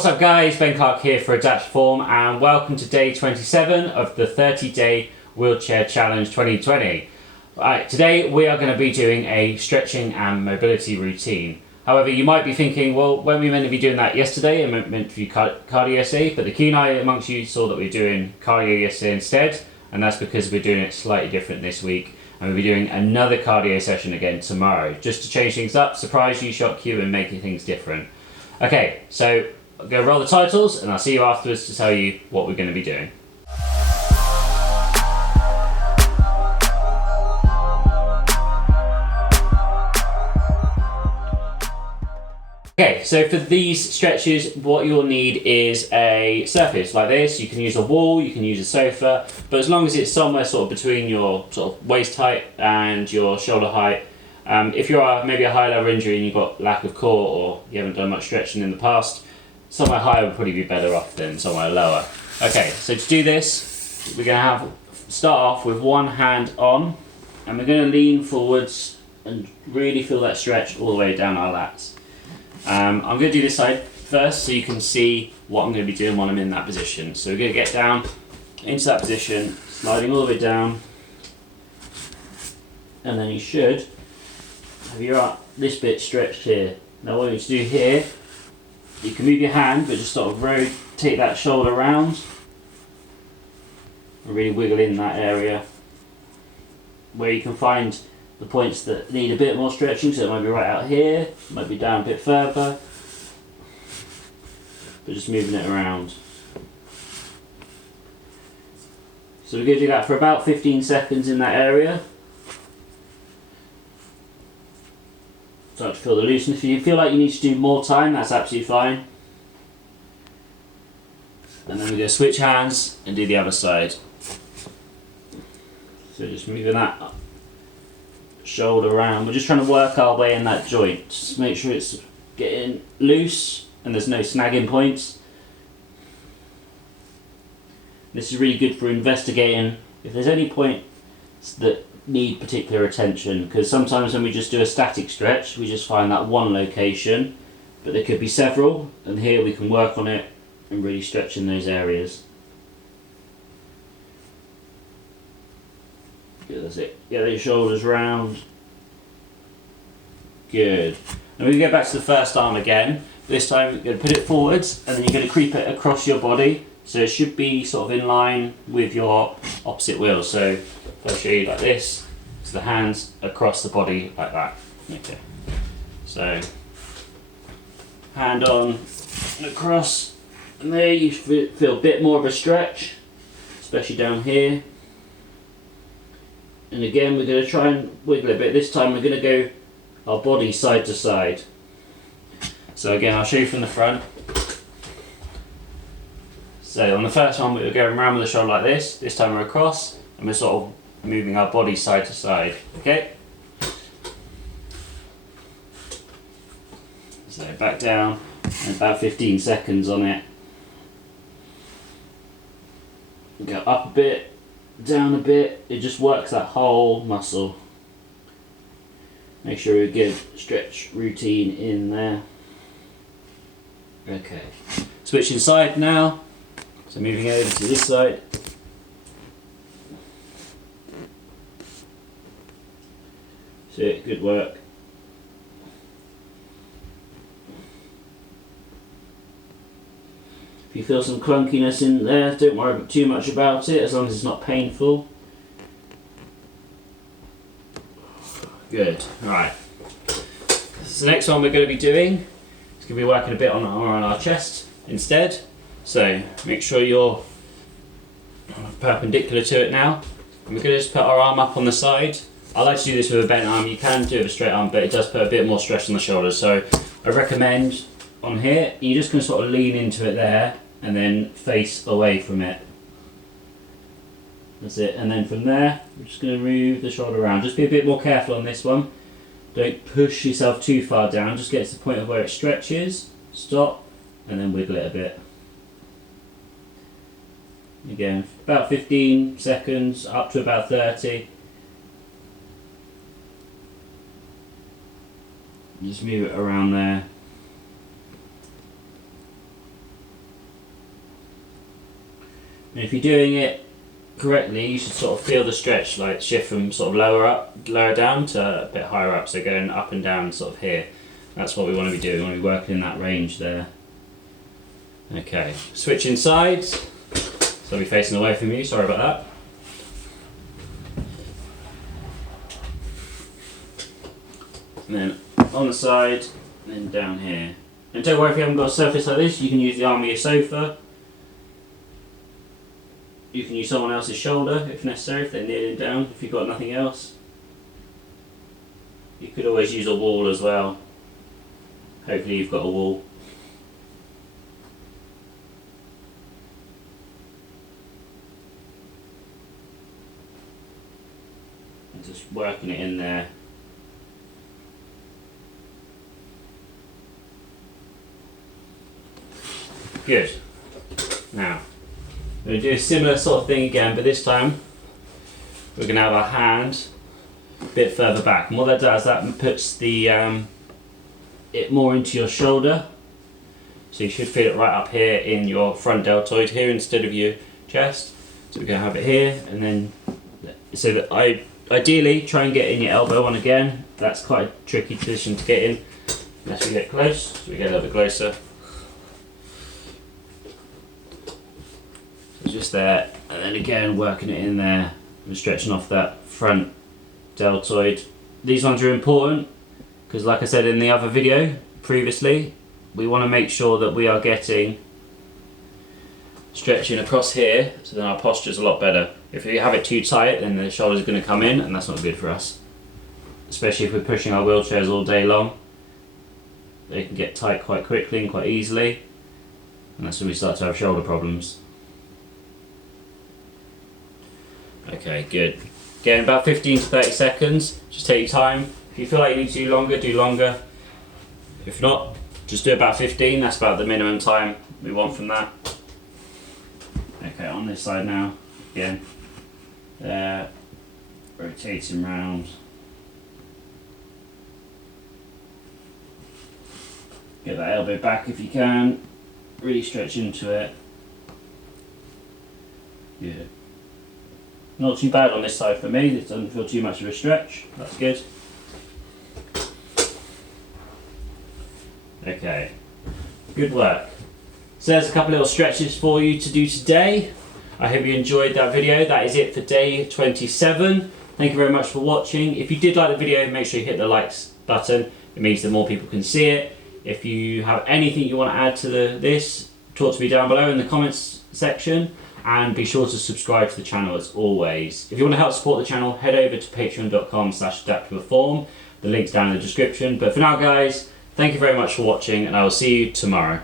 What's up guys, Ben Clark here for Adapt Form and welcome to day 27 of the 30-day wheelchair challenge 2020. Right, today we are going to be doing a stretching and mobility routine. However, you might be thinking, well, when we meant to be doing that yesterday and meant to be cardio yesterday, but the keen eye amongst you saw that we were doing cardio yesterday instead, and that's because we're doing it slightly different this week. And we'll be doing another cardio session again tomorrow, just to change things up, surprise you, shock you, and making things different. Okay, so I'm going to roll the titles and I'll see you afterwards to tell you what we're going to be doing. Okay, so for these stretches, what you'll need is a surface like this. You can use a wall, you can use a sofa, but as long as it's somewhere sort of between your sort of waist height and your shoulder height. If you're maybe a high level injury and you've got lack of core or you haven't done much stretching in the past, somewhere higher would probably be better off than somewhere lower. Okay, so to do this, we're going to start off with one hand on, and we're going to lean forwards and really feel that stretch all the way down our lats. I'm going to do this side first so you can see what I'm going to be doing when I'm in that position. So we're going to get down into that position, sliding all the way down, and then you should have this bit stretched here. Now what you need to do here, you can move your hand, but just sort of rotate that shoulder around and really wiggle in that area where you can find the points that need a bit more stretching. So it might be right out here, might be down a bit further, but just moving it around. So we're going to do that for about 15 seconds in that area. Start to feel the looseness. If you feel like you need to do more time, that's absolutely fine. And then we're going to switch hands and do the other side. So just moving that shoulder around. We're just trying to work our way in that joint. Just make sure it's getting loose and there's no snagging points. This is really good for investigating if there's any points that need particular attention, because sometimes when we just do a static stretch we just find that one location, but there could be several, and here we can work on it and really stretch in those areas. Good, that's it. Get those shoulders round. Good. And we go back to the first arm again. This time you're going to put it forwards and then you're going to creep it across your body, so it should be sort of in line with your opposite wheel. So if I show you like this, so the hands across the body like that. Okay. So hand on and across, and there you feel a bit more of a stretch, especially down here. And again we're going to try and wiggle a bit. This time we're going to go our body side to side. So again I'll show you from the front. So on the first one we were going around with the shoulder like this. This time we're across and we're sort of moving our body side to side. Okay? So back down and about 15 seconds on it. Go up a bit, down a bit. It just works that whole muscle. Make sure we get stretch routine in there. Okay. Switching side now. So moving over to this side. That's it, good work. If you feel some clunkiness in there, don't worry too much about it, as long as it's not painful. Good, alright. So the next one we're going to be doing is going to be working a bit on our chest instead. So make sure you're perpendicular to it now. And we're going to just put our arm up on the side. I like to do this with a bent arm. You can do it with a straight arm, but it does put a bit more stress on the shoulders. So I recommend on here, you're just going to sort of lean into it there and then face away from it. That's it. And then from there, we're just going to move the shoulder around. Just be a bit more careful on this one. Don't push yourself too far down. Just get to the point of where it stretches, stop, and then wiggle it a bit. Again, about 15 seconds, up to about 30. Just move it around there. And if you're doing it correctly, you should sort of feel the stretch, like shift from sort of lower down to a bit higher up. So going up and down sort of here. That's what we want to be doing. We want to be working in that range there. Okay, switching sides. So I'll be facing away from you, sorry about that. And then on the side, and then down here. And don't worry if you haven't got a surface like this, you can use the arm of your sofa. You can use someone else's shoulder if necessary, if they're kneeling down, if you've got nothing else. You could always use a wall as well. Hopefully you've got a wall. And just working it in there. Good. Now, we're going to do a similar sort of thing again, but this time we're going to have our hand a bit further back. And what that does, that puts the it more into your shoulder. So you should feel it right up here in your front deltoid here instead of your chest. So we're going to have it here, and then so that ideally try and get in your elbow on again. That's quite a tricky position to get in unless we get close. So we get a little bit closer. Just there, and then again working it in there and stretching off that front deltoid. These ones are important because, like I said in the other video previously, we want to make sure that we are getting stretching across here, so then our posture is a lot better. If you have it too tight, then the shoulders are going to come in, and that's not good for us, especially if we're pushing our wheelchairs all day long. They can get tight quite quickly and quite easily, and that's when we start to have shoulder problems. Okay, good. Again, about 15 to 30 seconds. Just take your time. If you feel like you need to do longer, do longer. If not, just do about 15. That's about the minimum time we want from that. Okay, on this side now. Again. There. Rotating round. Get that elbow back if you can. Really stretch into it. Good. Not too bad on this side for me, it doesn't feel too much of a stretch, that's good. Okay, good work. So there's a couple little stretches for you to do today. I hope you enjoyed that video. That is it for day 27. Thank you very much for watching. If you did like the video, make sure you hit the likes button. It means that more people can see it. If you have anything you want to add to this, talk to me down below in the comments section. And be sure to subscribe to the channel as always. If you want to help support the channel, head over to patreon.com/adaptivereform. The link's down in the description. But for now guys, thank you very much for watching, and I will see you tomorrow.